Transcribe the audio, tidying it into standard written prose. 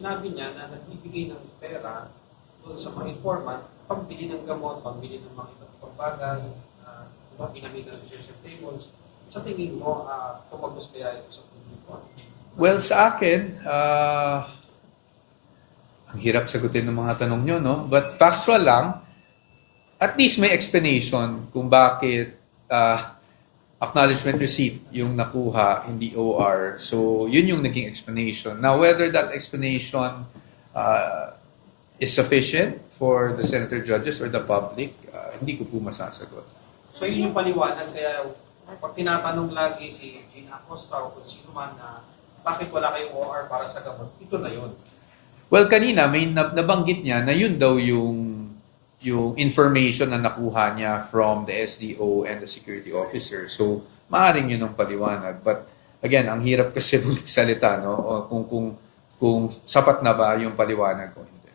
sinabi niya na nagbibigay ng pera doon sa mga informant, pambili ng gamot, pambili ng mga iba't ibang bagay, pinamitan ng social tables. Sa tingin mo, tumagos kaya ito sa publiko? Well, sa akin, ang hirap sagutin ng mga tanong nyo, no? But factual lang, at least may explanation kung bakit acknowledgement receipt yung nakuha, hindi OR. So, yun yung naging explanation. Now, whether that explanation is sufficient for the senator judges or the public, hindi ko po masasagot. So, yun yung paliwanag. Kaya, pag tinatanong lagi si Gina Acosta o kung sino man na bakit wala kayong OR para sa gamot, ito na yun. Well, kanina may nabanggit niya na yun daw yung information na nakuha niya from the SDO and the security officer. So, maaaring yun ang paliwanag. But again, ang hirap kasi magsalita, no? O kung sapat na ba yung paliwanag ko. Hindi.